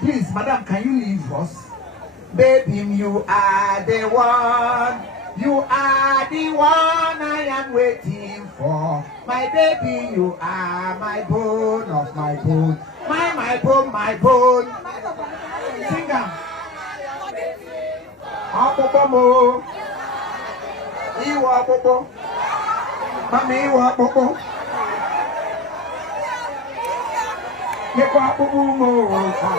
Please, madam, can you leave us? Baby, you are the one. You are the one I am waiting for. My baby, you are my bone of my bone. My bone, my bone. Sing them. Apopo. You are Popo. Mommy, you are Popo. You are Popo.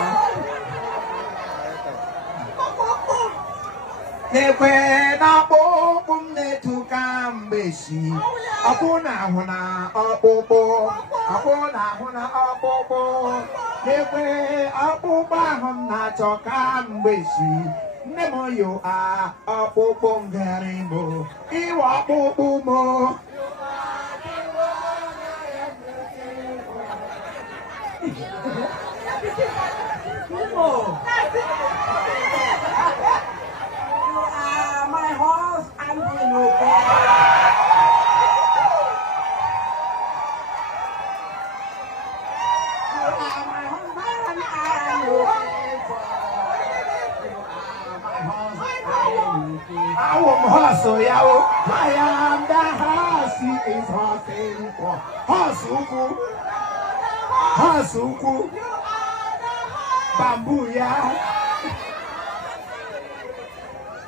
Nekwe na bobum ne tu kambeshi. Apona hona opopo. Apona hona opopo. Nekwe apopa hona chokambeshi. Nemo yo a opopo ngarimo. Iwa popo mo. My horse and you I am the horse he is horsing for. Horsuku, Horsuku, Bambuya.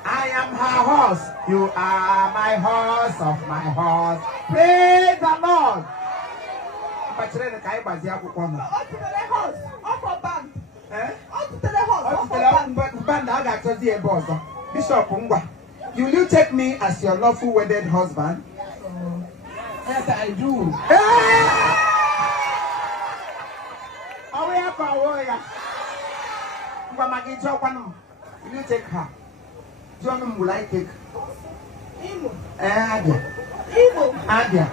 I am her horse. You are my horse of my horse. Praise the Lord. Up to the horse. Up for band. Up to the horse. Up to the band. I got to see a boss. Bishop Ungwa. Will you take me as your lawful wedded husband? Yes, I do. Will you take her? John will I take? Imo. Imo. Adia.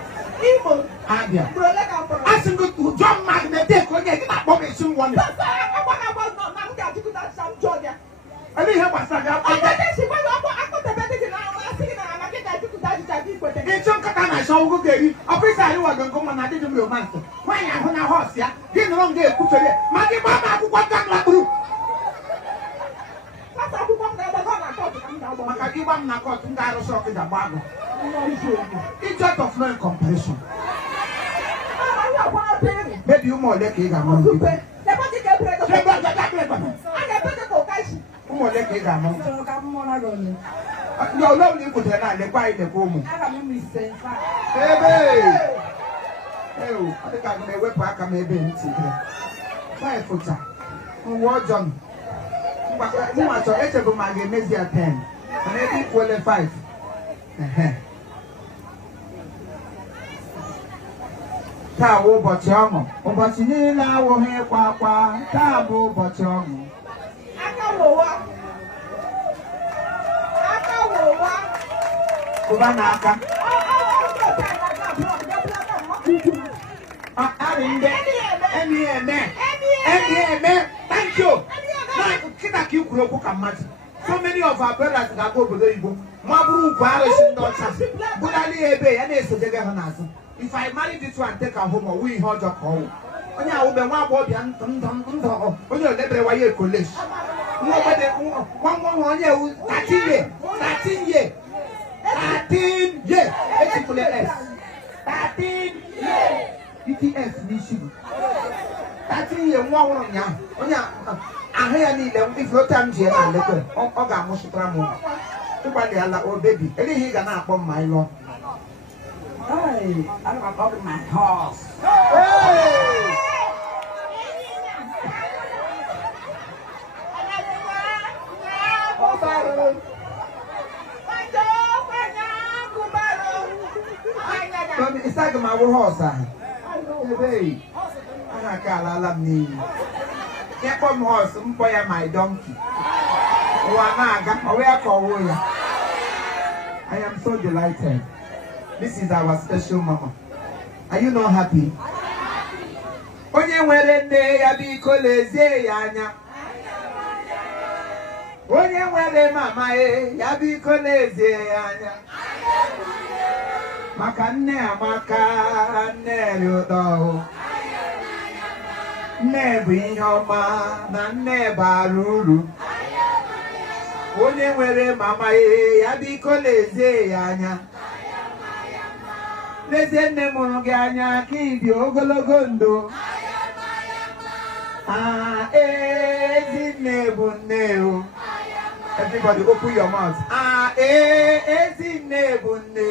Imo. Adia. I think to John Magnetic when you get that bomb is soon one. I didn't have a son. It's some Katana, so good. A place I was going to come and I didn't know master. Why I'm on a horse, yeah? Get along there, put it. Maggie, Mama, what that group? Makagiwam na court ngaro shock is a bag. It's out of no compassion. Maybe you more like it. I'm no lovely could have the buy the woman. Hey, I think I'm a web pack. I may be in secret. 5 foot. What John? You want to enter for my game, 10. And maybe equal 5. Tawo Bochongo. Obatinila will hear Papa. Tabo Bochongo. Kubanaka. Thank you. So many of our brothers that go below Igbo. Mabru Paris in Dutchess. Budali Ebe and Esagan. If I marry this one, take her home, we hold your call. On your own, one body and on your level, why you college. One year, 13 years. 13 years. 13 years. ETS, Nishu. 13 years, one young. I hear need them if no time here and letter. Oh, God, most travel. Everybody, oh, baby. Any he can up on my law. Hey, I'm about my horse. Hey! It's like my horse. Hey, I can't love me. Get one horse, boy, my donkey. I am so delighted. This is our special mama. Are you not happy? Onye nwere ya biko lezie ya anya. Onye nwere mama ya biko lezie ya anya. Maka nne amaka nne riodo. Nne bụ ihe ọma na nne bara uru. Onye nwere mama ya biko lezie ya anya. Lezie nne mụrụ gị anya ka ị dị ogologo ndụ. Ezi nne bụ nne o. Everybody open your mouth. Ezi nne bụ nne.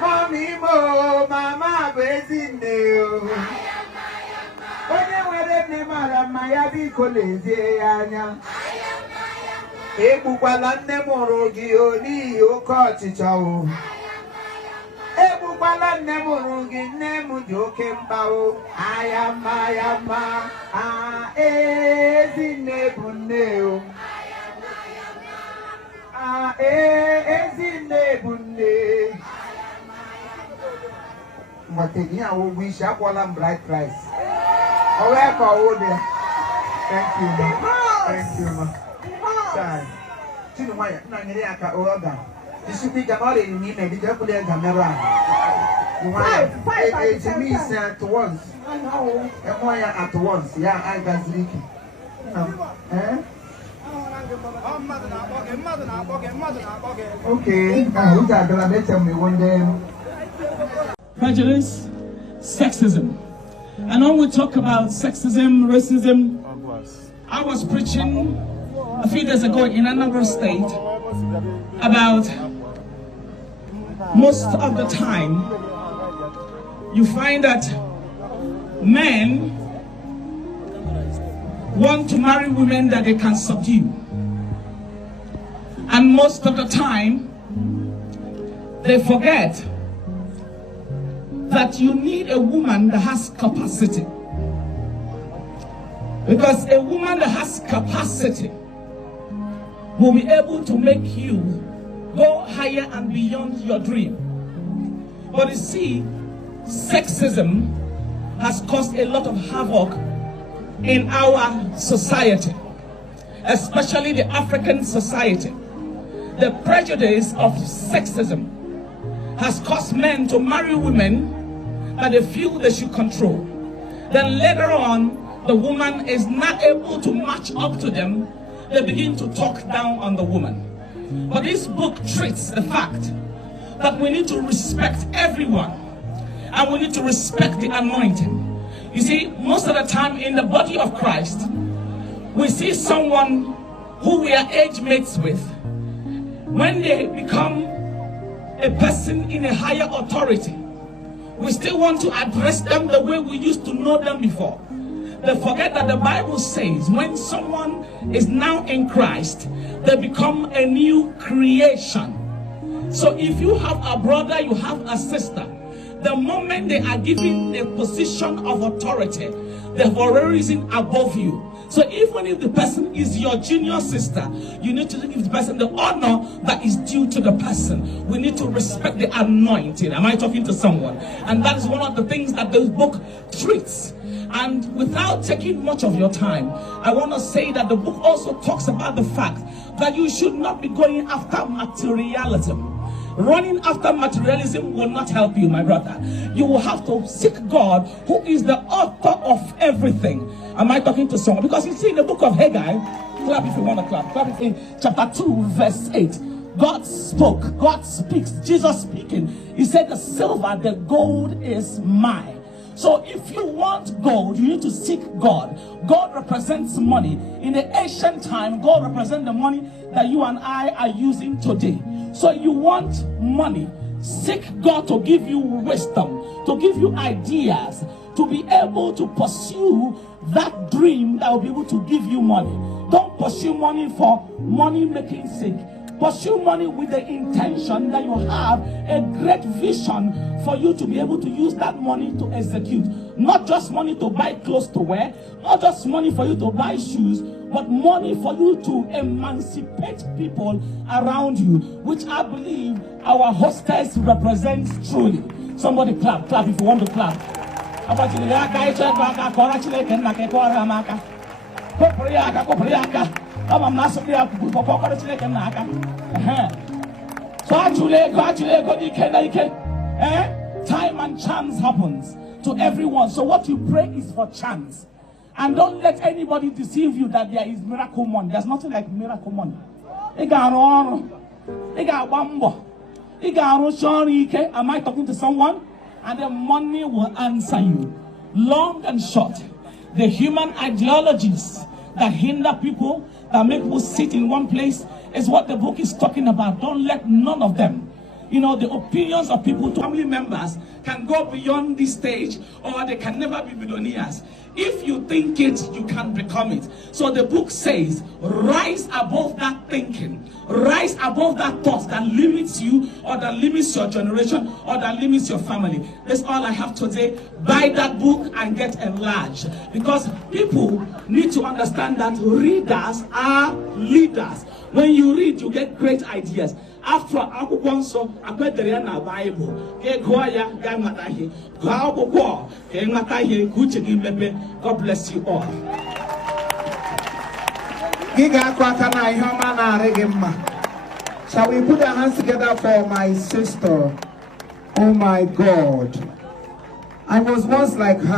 Mommy mo, mama bụ ezi nne o. Onye nwere nne mara mma ya biko lezie ya anya. Egbukwala nne mụrụ gị o n'ihi oke ọchịchọ o. Egbukwala nne mụrụ gị, nne m dị oke mkpa o. Ayama. Ezi nne bụ nne o. Ezi nne bụ nne. But yeah, we shall call them bright price. Oh, where call there? Thank you, ma. Thank you, ma. Sorry. You know why? I'm going to order. You should be the in me, maybe the camera. You want it me at once. I know. And why at once? Yeah, I got leaky. Okay. Who's that going to tell me one day? Prejudice, sexism. And when we talk about sexism, racism, I was preaching a few days ago in another state about most of the time you find that men want to marry women that they can subdue. And most of the time they forget that you need a woman that has capacity. Because a woman that has capacity will be able to make you go higher and beyond your dream. But you see, sexism has caused a lot of havoc in our society, especially the African society. The prejudice of sexism has caused men to marry women that they feel they should control. Then later on, the woman is not able to match up to them. They begin to talk down on the woman. But this book treats the fact that we need to respect everyone, and we need to respect the anointing. You see, most of the time in the body of Christ, we see someone who we are age mates with. When they become a person in a higher authority, we still want to address them the way we used to know them before. They forget that the Bible says when someone is now in Christ, they become a new creation. So if you have a brother, you have a sister, the moment they are given a position of authority, they've already risen above you. So even if the person is your junior sister, you need to give the person the honor that is due to the person. We need to respect the anointing. Am I talking to someone? And that is one of the things that this book treats. And without taking much of your time, I want to say that the book also talks about the fact that you should not be going after materialism. Running after materialism will not help you, my brother. You will have to seek God, who is the author of everything. Am I talking to someone? Because you see in the book of Haggai, clap if you want to clap. Clap in chapter 2, verse 8. God spoke, God speaks, Jesus speaking. He said, the silver, the gold is mine. So if you want gold, you need to seek God. God represents money. In the ancient time, God represents the money that you and I are using today. So you want money, seek God to give you wisdom, to give you ideas, to be able to pursue that dream that will be able to give you money. Don't pursue money for money making sake. Pursue money with the intention that you have a great vision for you to be able to use that money to execute. Not just money to buy clothes to wear, not just money for you to buy shoes, but money for you to emancipate people around you, which I believe our hostess represents truly. Somebody clap, clap if you want to clap. So actually, time and chance happens. to everyone. So what you pray is for chance. And don't let anybody deceive you that there is miracle money. There's nothing like miracle money. Am I talking to someone? And the money will answer you. Long and short, the human ideologies that hinder people, that make people sit in one place, is what the book is talking about. Don't let none of them. You know, the opinions of people, family members, can go beyond this stage, or they can never be millionaires. If you think it, you can become it. So the book says, rise above that thinking. Rise above that thought that limits you, or that limits your generation, or that limits your family. That's all I have today. Buy that book and get enlarged. Because people need to understand that readers are leaders. When you read, you get great ideas. After akwụkwọ nsọ akpedere ya na Bible, ka gụọ ya ga mata ihe. Gụọ akwụkwọ ka mata ihe ka uche gị mepe. God bless you all. Shall we put our hands together for my sister? Oh my God. I was once like her.